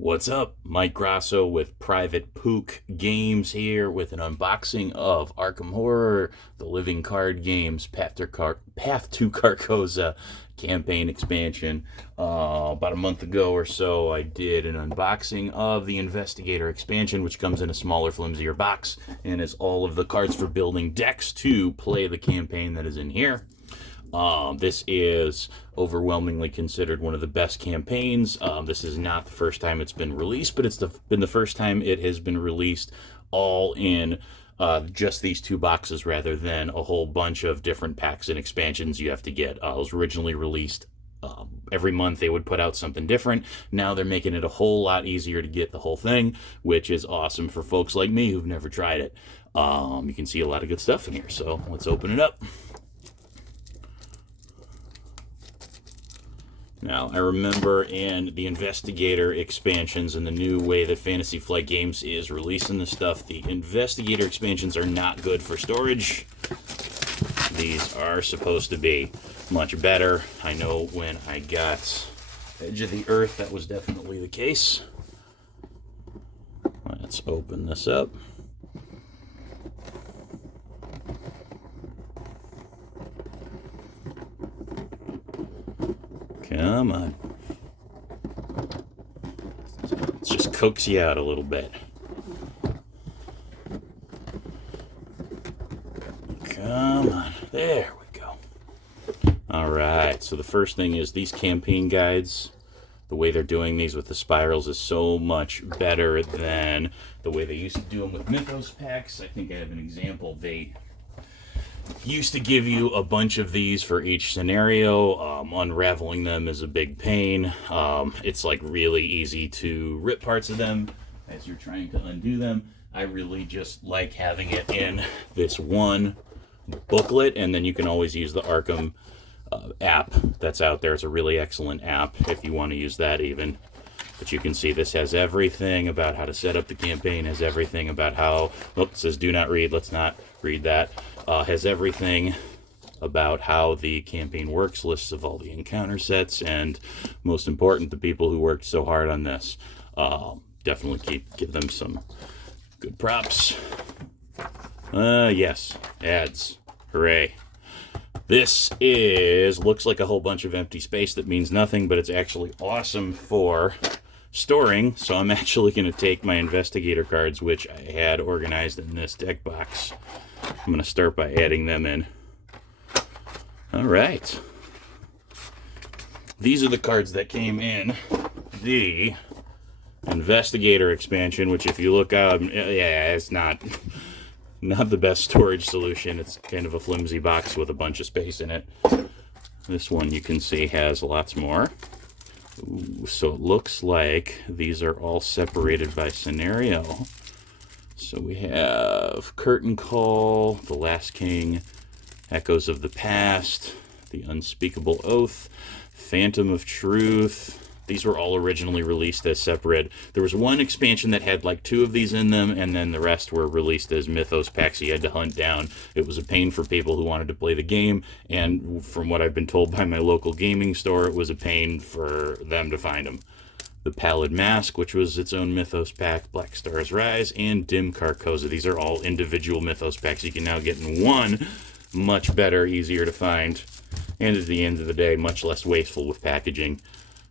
What's up? Mike Grasso with Private Pook Games here with an unboxing of Arkham Horror, the Living Card Games Path to Carcosa campaign expansion. About a month ago or so, I did an unboxing of the Investigator expansion, which comes in a smaller, flimsier box and is all of the cards for building decks to play the campaign that is in here. This is overwhelmingly considered one of the best campaigns. This is not the first time it's been released, but it's been the first time it has been released all in just these two boxes rather than a whole bunch of different packs and expansions you have to get. It was originally released every month. They would put out something different. Now they're making it a whole lot easier to get the whole thing, which is awesome for folks like me who've never tried it. You can see a lot of good stuff in here, so let's open it up. Now, I remember in the Investigator expansions and the new way that Fantasy Flight Games is releasing this stuff, the Investigator expansions are not good for storage. These are supposed to be much better. I know when I got Edge of the Earth, that was definitely the case. Let's open this up. Come on. Let's just coax you out a little bit. Come on. There we go. Alright, so the first thing is these campaign guides. The way they're doing these with the spirals is so much better than the way they used to do them with Mythos packs. I think I have an example. They used to give you a bunch of these for each scenario. Unraveling them is a big pain. It's like really easy to rip parts of them as you're trying to undo them. I really just like having it in this one booklet, and then you can always use the Arkham app that's out there. It's a really excellent app if you want to use that even. But you can see this has everything about how to set up the campaign, has everything about how, it says do not read, let's not read that. Has everything about how the campaign works, lists of all the encounter sets, and most important, the people who worked so hard on this. Definitely give them some good props. Yes, ads. Hooray. This looks like a whole bunch of empty space that means nothing, but it's actually awesome for storing. So I'm actually going to take my Investigator cards, which I had organized in this deck box. I'm going to start by adding them in. All right. These are the cards that came in the Investigator expansion, which if you look up, yeah, it's not the best storage solution. It's kind of a flimsy box with a bunch of space in it. This one you can see has lots more. Ooh, so it looks like these are all separated by scenario. So we have Curtain Call, The Last King, Echoes of the Past, The Unspeakable Oath, Phantom of Truth. These were all originally released as separate. There was one expansion that had like 2 of these in them, and then the rest were released as Mythos packs you had to hunt down. It was a pain for people who wanted to play the game, and from what I've been told by my local gaming store, it was a pain for them to find them. The Pallid Mask, which was its own Mythos pack, Black Stars Rise, and Dim Carcosa. These are all individual Mythos packs you can now get in one. Much better, easier to find, and at the end of the day, much less wasteful with packaging.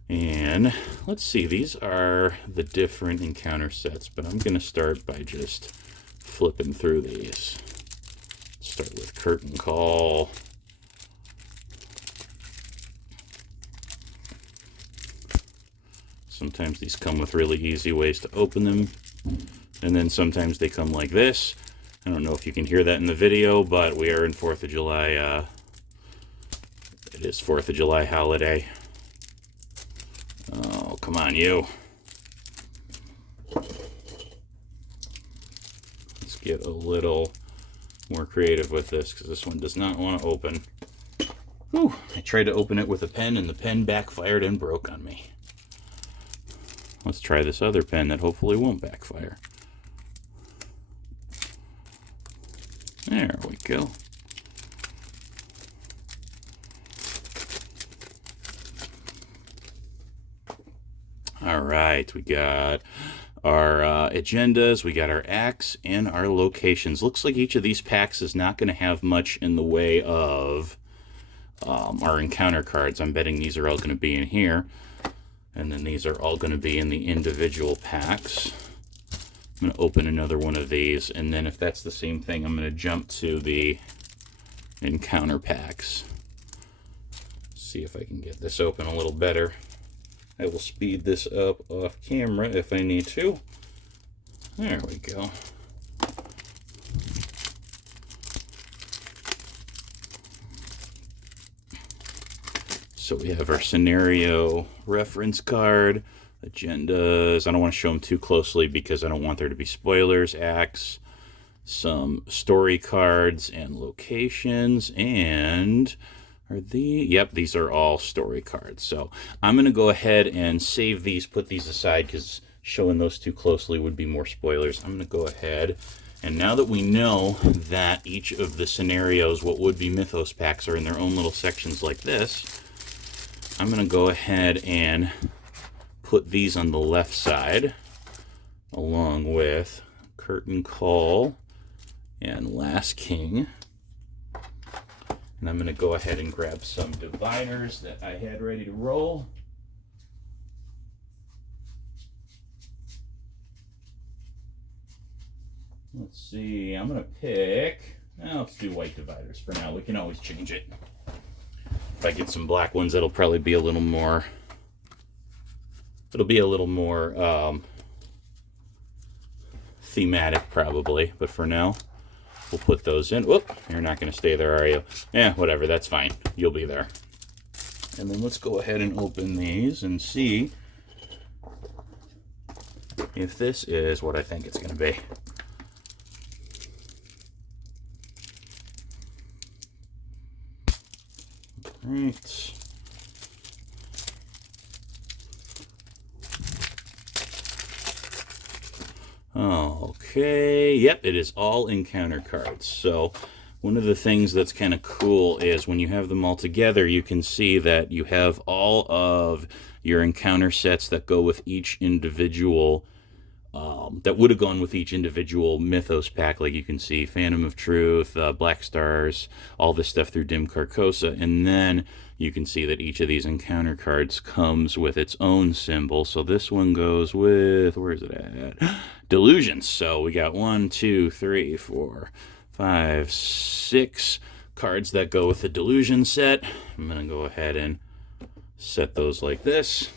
And let's see, these are the different encounter sets, but I'm going to start by just flipping through these. Start with Curtain Call. Sometimes these come with really easy ways to open them, and then sometimes they come like this. I don't know if you can hear that in the video, but we are in 4th of July. It is 4th of July holiday. Oh, come on, you. Let's get a little more creative with this, because this one does not want to open. Whew. I tried to open it with a pen, and the pen backfired and broke on me. Let's try this other pen that hopefully won't backfire. There we go. All right. right, we got our agendas, we got our acts, and our locations. Looks like each of these packs is not going to have much in the way of our encounter cards. I'm betting these are all going to be in here, and then these are all going to be in the individual packs. I'm going to open another one of these, and then if that's the same thing, I'm going to jump to the encounter packs. See if I can get this open a little better. I will speed this up off camera if I need to. There we go. So we have our scenario reference card, agendas. I don't want to show them too closely because I don't want there to be spoilers, acts, some story cards and locations, and yep, these are all story cards. So I'm going to go ahead and save these, put these aside, because showing those too closely would be more spoilers. I'm going to go ahead, and now that we know that each of the scenarios, what would be Mythos packs, are in their own little sections like this, I'm going to go ahead and put these on the left side, along with Curtain Call and Last King. And I'm going to go ahead and grab some dividers that I had ready to roll. Let's see, I'm going to pick, let's do white dividers for now. We can always change it. If I get some black ones, it'll probably be a little more, thematic probably. But for now, we'll put those in. Whoop, you're not going to stay there, are you? Yeah, whatever, that's fine. You'll be there. And then let's go ahead and open these and see if this is what I think it's going to be. Right. Okay, yep, it is all encounter cards. So one of the things that's kind of cool is when you have them all together, you can see that you have all of your encounter sets that go with each individual, that would have gone with each individual Mythos pack. Like you can see Phantom of Truth, Black Stars, all this stuff through Dim Carcosa. And then you can see that each of these encounter cards comes with its own symbol. So this one goes with, where is it at? Delusions. So we got 1, 2, 3, 4, 5, 6 cards that go with the Delusion set. I'm going to go ahead and set those like this.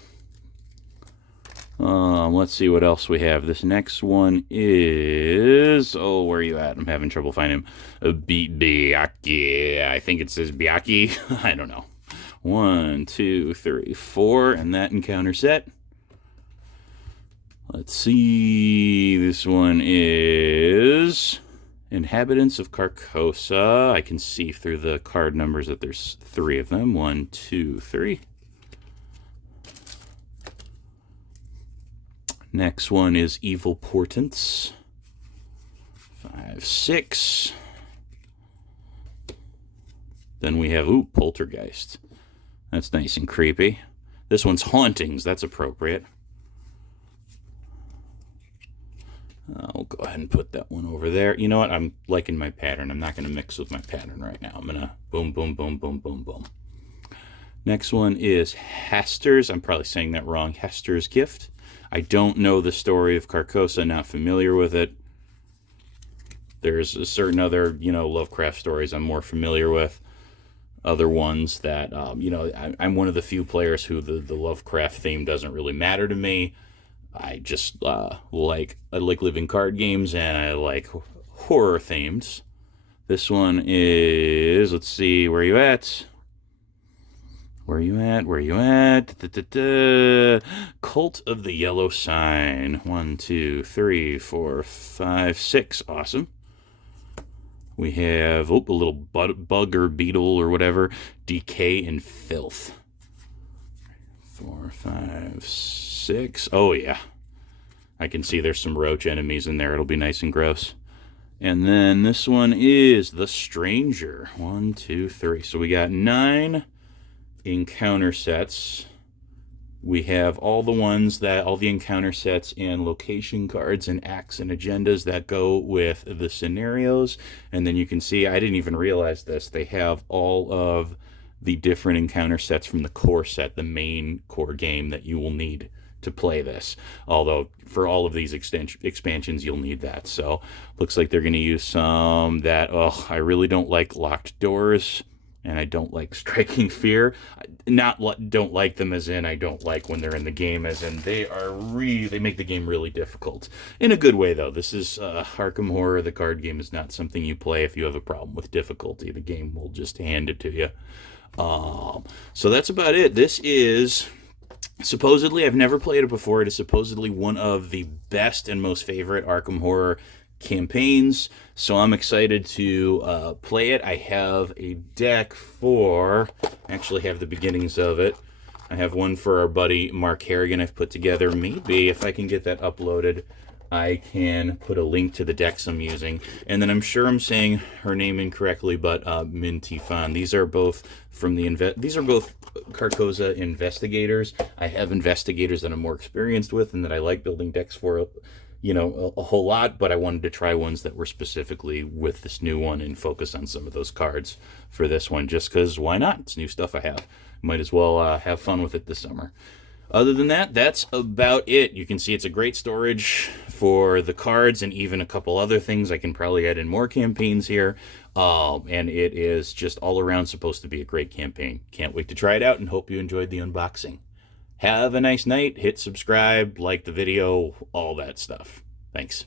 Let's see what else we have. This next one is, oh, where are you at? I'm having trouble finding him. Biaki. I think it says Biaki. I don't know. 1, 2, 3, 4, and that encounter set. Let's see. This one is Inhabitants of Carcosa. I can see through the card numbers that there's 3 of them. 1, 2, 3. Next one is Evil Portents. 5, 6. Then we have, Poltergeist. That's nice and creepy. This one's Hauntings. That's appropriate. I'll go ahead and put that one over there. You know what? I'm liking my pattern. I'm not going to mix with my pattern right now. I'm going to boom, boom, boom, boom, boom, boom. Next one is Hester's. I'm probably saying that wrong. Hester's Gift. I don't know the story of Carcosa, not familiar with it. There's a certain other, Lovecraft stories I'm more familiar with. Other ones that, I'm one of the few players who the Lovecraft theme doesn't really matter to me. I just I like living card games, and I like horror themes. This one is, let's see, where are you at? Where are you at? Where are you at? Cult of the Yellow Sign. 1, 2, 3, 4, 5, 6. Awesome. We have, a little bug or beetle or whatever. Decay and Filth. 4, 5, 6. Oh, yeah. I can see there's some roach enemies in there. It'll be nice and gross. And then this one is The Stranger. 1, 2, 3. So we got 9 encounter sets We have all the ones that, all the encounter sets and location cards and acts and agendas that go with the scenarios. And then you can see, I didn't even realize this, they have all of the different encounter sets from the core set, the main core game that you will need to play this. Although for all of these expansions, you'll need that. So looks like they're going to use some that, oh, I really don't like locked doors. And I don't like striking fear. Don't like them as in I don't like when they're in the game, as in they make the game really difficult. In a good way, though. This is Arkham Horror. The card game is not something you play if you have a problem with difficulty. The game will just hand it to you. So that's about it. This is supposedly, I've never played it before. It is supposedly one of the best and most favorite Arkham Horror campaigns, so I'm excited to play it. I have a deck actually have the beginnings of it. I have one for our buddy Mark Harrigan I've put together. Maybe if I can get that uploaded, I can put a link to the decks I'm using. And then I'm sure I'm saying her name incorrectly, but Minty Fan. These are both from these are both Carcosa investigators. I have investigators that I'm more experienced with and that I like building decks for, you know, a whole lot, but I wanted to try ones that were specifically with this new one and focus on some of those cards for this one, just because why not? It's new stuff I have. Might as well have fun with it this summer. Other than that, that's about it. You can see it's a great storage for the cards and even a couple other things. I can probably add in more campaigns here. And it is just all around supposed to be a great campaign. Can't wait to try it out and hope you enjoyed the unboxing. Have a nice night. Hit subscribe, like the video, all that stuff. Thanks.